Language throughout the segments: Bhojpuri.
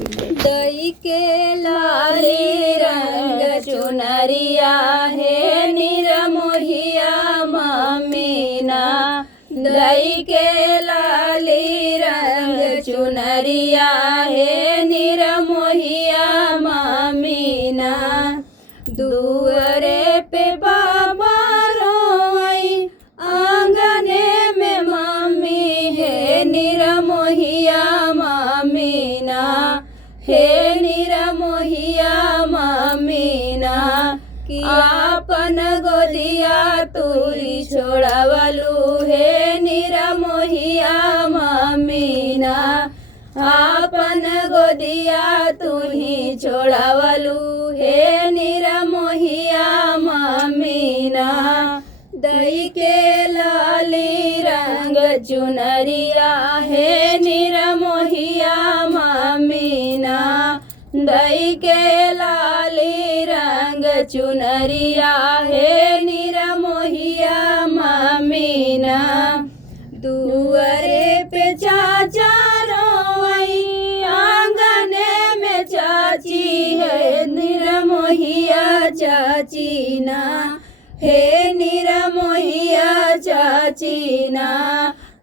दई के लाली रंग चुनरिया है निरमोहिया ममीना। दई के लाली रंग चुनरिया है निरमोहिया ममीना। दुअरे पे बाबा रोई आंगने में मम्मी है निरमोहिया ममीना। हे निरमोहिया ममीना कि आपन गोदिया तुरी छोड़वलू हे निरमोहिया ममीना। आपन गोदिया तुही छोड़वलू हे निरमोहिया ममीना। दई के लाली रंग चुनरिया है निरमोहिया ममीना। दई के लाली रंग चुनरिया है निरमोहिया ममीना। दुअरे पे चाचा रोई आंगने में चाची है निरमोहिया चाचीना। हे निरमोहिया चाचीना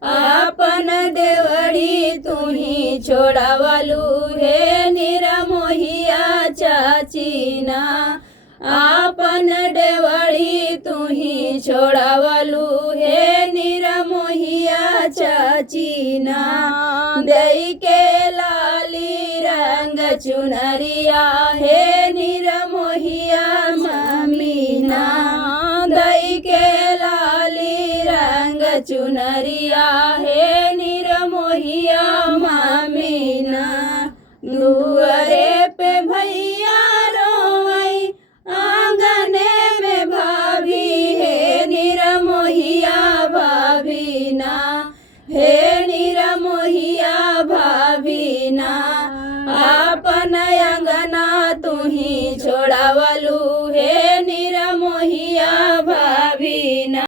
आपन देवड़ी तुही छोड़वलू हे निरमोहिया चाचीना। आपन देवड़ी तुही छोड़वलू हे निरमोहिया चाचीना। दई के लाली रंग चुनरिया है निरमोहिया ममीना। दई के लाली रंग चुनरिया है निरमोहिया ममीना। दुअरे पे भैया रोई आंगने में भाभी है निरमोहिया भाभीना। हे निरमोहिया भाभीना।